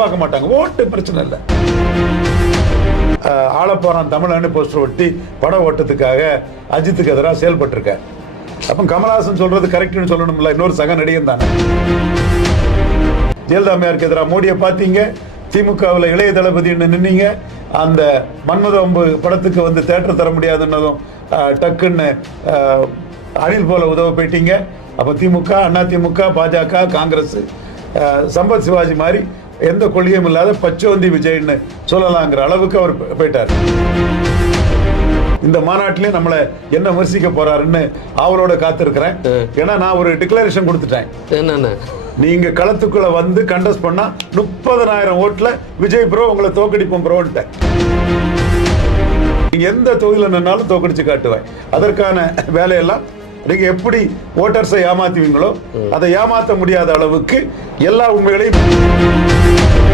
அதெல்லாம் பார்க்க மாட்டாங்க. ஓட்டு பிரச்சனை இல்லை. ஆளப்போறான் தமிழன்னு போஸ்டர் ஒட்டி படம் ஓட்டத்துக்காக அஜித்துக்கு எதிராக செயல்பட்டிருக்க. அப்ப கமலஹாசன் சொல்றது கரெக்ட்னு சொல்லணும்ல, இன்னொரு சக நடிகன் தானே. ஜெயலலிதா அம்மையாருக்கு எதிராக மோடியை பார்த்தீங்க, திமுகவில் இளைய தளபதினு நின்னீங்க. அந்த மன்மதம்பு படத்துக்கு வந்து தேட்டர் தர முடியாதுன்னதும் டக்குன்னு அணில் போல உதவ போயிட்டீங்க. அப்போ திமுக, அண்ணா திமுக, பாஜக, காங்கிரஸ், சம்பத் சிவாஜி மாதிரி எந்த கொள்கையும் இல்லாத பச்சோந்தி விஜய்னு சொல்லலாங்கிற அளவுக்கு அவர் போயிட்டார். இந்த மாநாட்டிலே நம்மளை என்ன விமர்சிக்க போறாருன்னு அவளோட காத்திருக்கிறேன். ஏன்னா நான் ஒரு டிக்ளரேஷன் கொடுத்துட்டேன். என்னன்னு, நீங்க களத்துக்குள்ள வந்து கண்டஸ்ட் பண்ணா 30,000 ஓட்டுல விஜய் ப்ரோ உங்களை தோக்கடிப்போம் ப்ரோன்ட்டேன். நீங்க எந்த தொகுதியில் நின்னாலும் தோக்கடிச்சு காட்டுவேன். அதற்கான வேலையெல்லாம் நீங்க எப்படி ஓட்டர்ஸை ஏமாத்துவீங்களோ அதை ஏமாற்ற முடியாத அளவுக்கு எல்லா உண்மைகளையும்